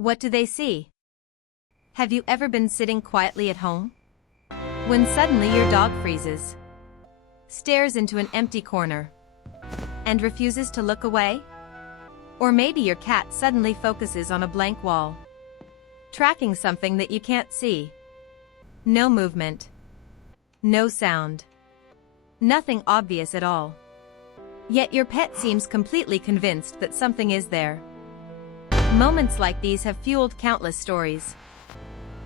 What do they see? Have you ever been sitting quietly at home? When suddenly your dog freezes, stares into an empty corner, and refuses to look away? Or maybe your cat suddenly focuses on a blank wall, tracking something that you can't see. No movement. No sound. Nothing obvious at all. Yet your pet seems completely convinced that something is there. Moments like these have fueled countless stories.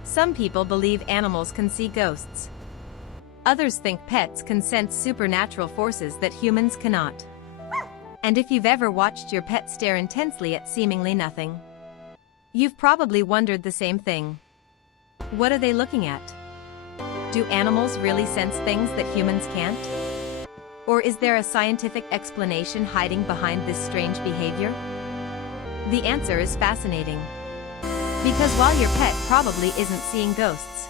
Some people believe animals can see ghosts. Others think pets can sense supernatural forces that humans cannot. And if you've ever watched your pet stare intensely at seemingly nothing, you've probably wondered the same thing. What are they looking at? Do animals really sense things that humans can't? Or is there a scientific explanation hiding behind this strange behavior? The answer is fascinating. Because while your pet probably isn't seeing ghosts,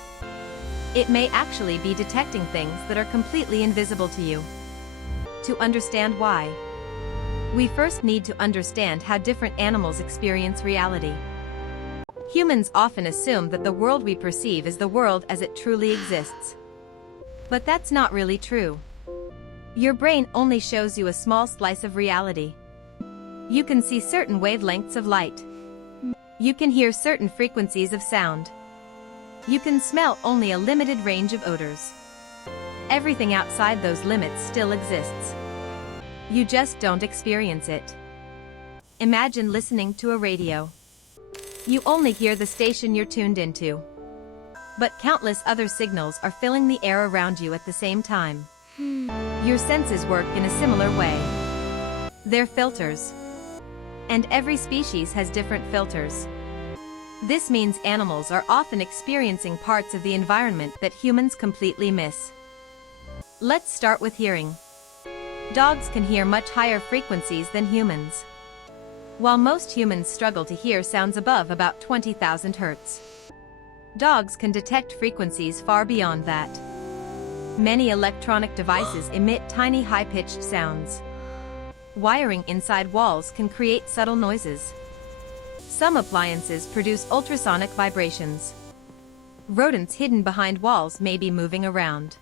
it may actually be detecting things that are completely invisible to you. To understand why, we first need to understand how different animals experience reality. Humans often assume that the world we perceive is the world as it truly exists. But that's not really true. Your brain only shows you a small slice of reality. You can see certain wavelengths of light. You can hear certain frequencies of sound. You can smell only a limited range of odors. Everything outside those limits still exists. You just don't experience it. Imagine listening to a radio. You only hear the station you're tuned into. But countless other signals are filling the air around you at the same time. Your senses work in a similar way. They're filters. And every species has different filters. This means animals are often experiencing parts of the environment that humans completely miss. Let's start with hearing. Dogs can hear much higher frequencies than humans. While most humans struggle to hear sounds above about 20,000 Hz, dogs can detect frequencies far beyond that. Many electronic devices emit tiny high-pitched sounds. Wiring inside walls can create subtle noises. Some appliances produce ultrasonic vibrations. Rodents hidden behind walls may be moving around.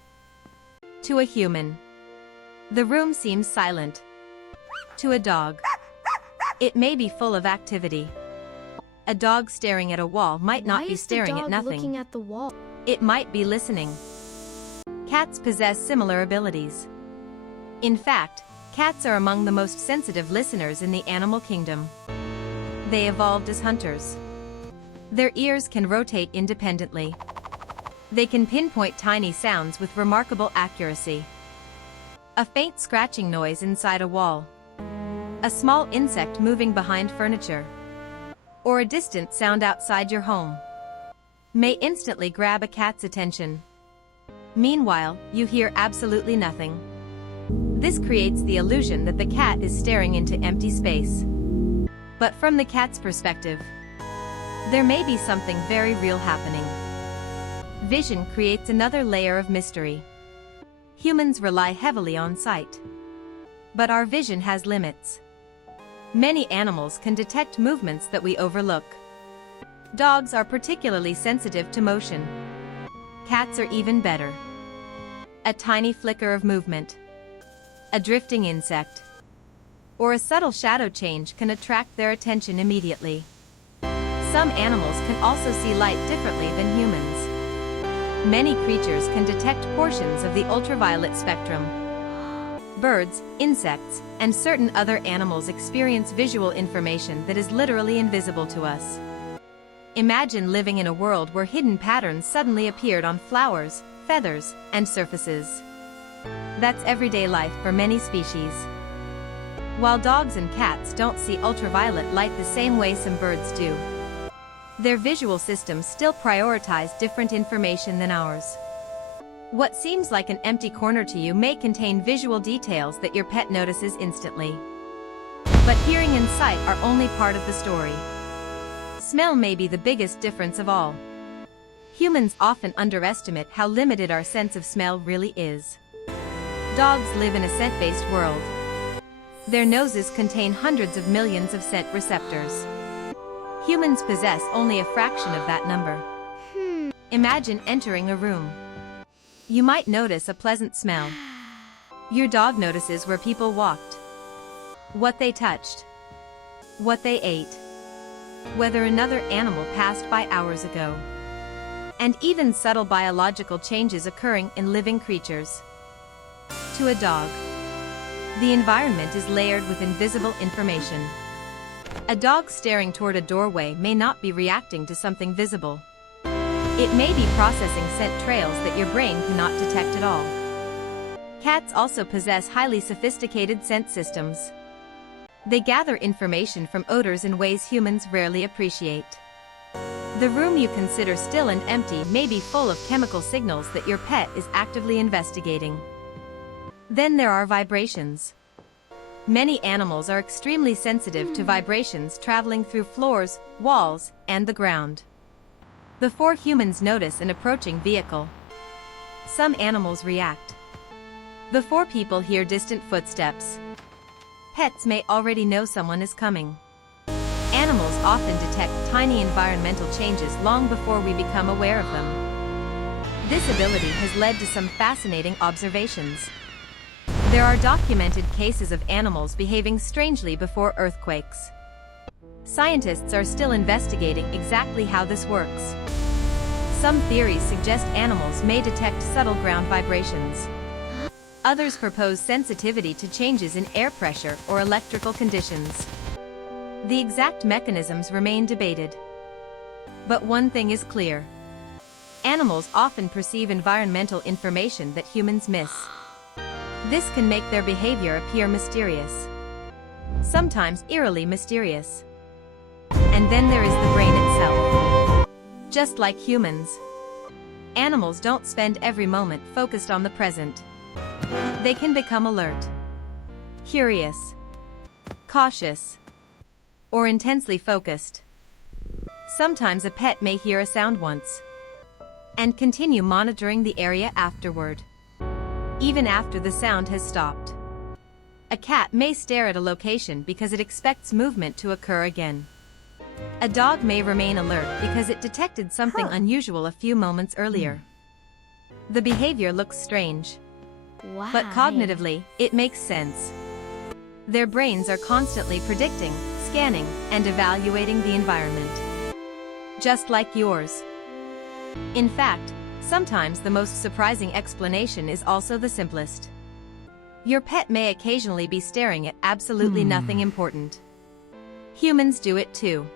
To a human, the room seems silent. To a dog, it may be full of activity. A dog staring at a wall might not be staring at nothing. Looking at the wall? It might be listening. Cats possess similar abilities. In fact, cats are among the most sensitive listeners in the animal kingdom. They evolved as hunters. Their ears can rotate independently. They can pinpoint tiny sounds with remarkable accuracy. A faint scratching noise inside a wall. A small insect moving behind furniture. Or a distant sound outside your home may instantly grab a cat's attention. Meanwhile, you hear absolutely nothing. This creates the illusion that the cat is staring into empty space. But from the cat's perspective, there may be something very real happening. Vision creates another layer of mystery. Humans rely heavily on sight. But our vision has limits. Many animals can detect movements that we overlook. Dogs are particularly sensitive to motion. Cats are even better. A tiny flicker of movement, a drifting insect, or a subtle shadow change can attract their attention immediately. Some animals can also see light differently than humans. Many creatures can detect portions of the ultraviolet spectrum. Birds, insects, and certain other animals experience visual information that is literally invisible to us. Imagine living in a world where hidden patterns suddenly appeared on flowers, feathers, and surfaces. That's everyday life for many species. While dogs and cats don't see ultraviolet light the same way some birds do, their visual systems still prioritize different information than ours. What seems like an empty corner to you may contain visual details that your pet notices instantly. But hearing and sight are only part of the story. Smell may be the biggest difference of all. Humans often underestimate how limited our sense of smell really is. Dogs live in a scent-based world. Their noses contain hundreds of millions of scent receptors. Humans possess only a fraction of that number. Imagine entering a room. You might notice a pleasant smell. Your dog notices where people walked, what they touched, what they ate, whether another animal passed by hours ago, and even subtle biological changes occurring in living creatures. To a dog, the environment is layered with invisible information. A dog staring toward a doorway may not be reacting to something visible. It may be processing scent trails that your brain cannot detect at all. Cats also possess highly sophisticated scent systems. They gather information from odors in ways humans rarely appreciate. The room you consider still and empty may be full of chemical signals that your pet is actively investigating. Then there are vibrations. Many animals are extremely sensitive to vibrations traveling through floors, walls, and the ground. Before humans notice an approaching vehicle, some animals react. Before people hear distant footsteps, pets may already know someone is coming. Animals often detect tiny environmental changes long before we become aware of them. This ability has led to some fascinating observations. There are documented cases of animals behaving strangely before earthquakes. Scientists are still investigating exactly how this works. Some theories suggest animals may detect subtle ground vibrations. Others propose sensitivity to changes in air pressure or electrical conditions. The exact mechanisms remain debated. But one thing is clear. Animals often perceive environmental information that humans miss. This can make their behavior appear mysterious. Sometimes eerily mysterious. And then there is the brain itself. Just like humans, animals don't spend every moment focused on the present. They can become alert, curious, cautious, or intensely focused. Sometimes a pet may hear a sound once and continue monitoring the area afterward, even after the sound has stopped. A cat may stare at a location because it expects movement to occur again. A dog may remain alert because it detected something unusual a few moments earlier. The behavior looks strange, but cognitively, it makes sense. Their brains are constantly predicting, scanning, and evaluating the environment. Just like yours. In fact, sometimes the most surprising explanation is also the simplest. Your pet may occasionally be staring at absolutely nothing important. Humans do it too.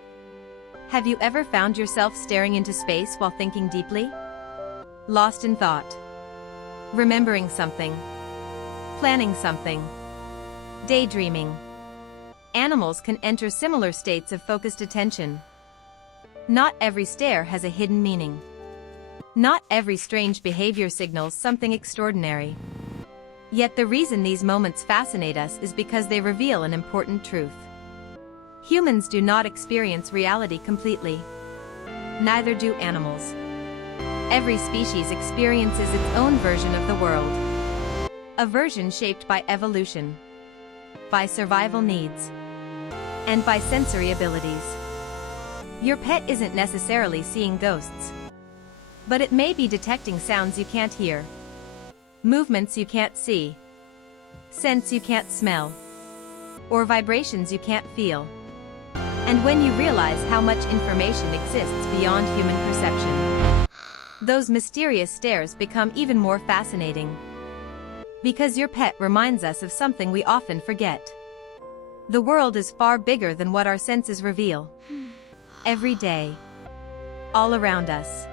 Have you ever found yourself staring into space while thinking deeply? Lost in thought? Remembering something? Planning something? Daydreaming? Animals can enter similar states of focused attention. Not every stare has a hidden meaning. Not every strange behavior signals something extraordinary. Yet the reason these moments fascinate us is because they reveal an important truth. Humans do not experience reality completely. Neither do animals. Every species experiences its own version of the world. A version shaped by evolution, by survival needs, and by sensory abilities. Your pet isn't necessarily seeing ghosts, but it may be detecting sounds you can't hear, movements you can't see, scents you can't smell, or vibrations you can't feel. And when you realize how much information exists beyond human perception, those mysterious stares become even more fascinating. Because your pet reminds us of something we often forget. The world is far bigger than what our senses reveal. Every day, all around us,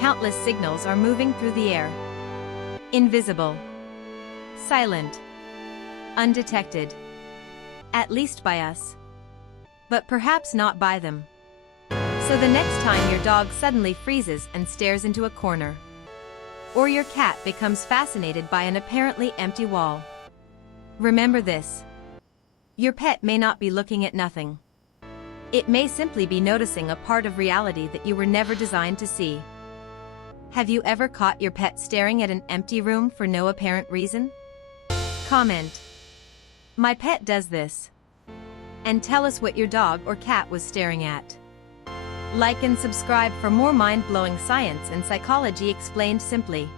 countless signals are moving through the air. Invisible, silent, undetected, at least by us, but perhaps not by them. So the next time your dog suddenly freezes and stares into a corner, or your cat becomes fascinated by an apparently empty wall, remember this. Your pet may not be looking at nothing. It may simply be noticing a part of reality that you were never designed to see. Have you ever caught your pet staring at an empty room for no apparent reason? Comment. My pet does this. and tell us what your dog or cat was staring at. Like and subscribe for more mind-blowing science and psychology explained simply.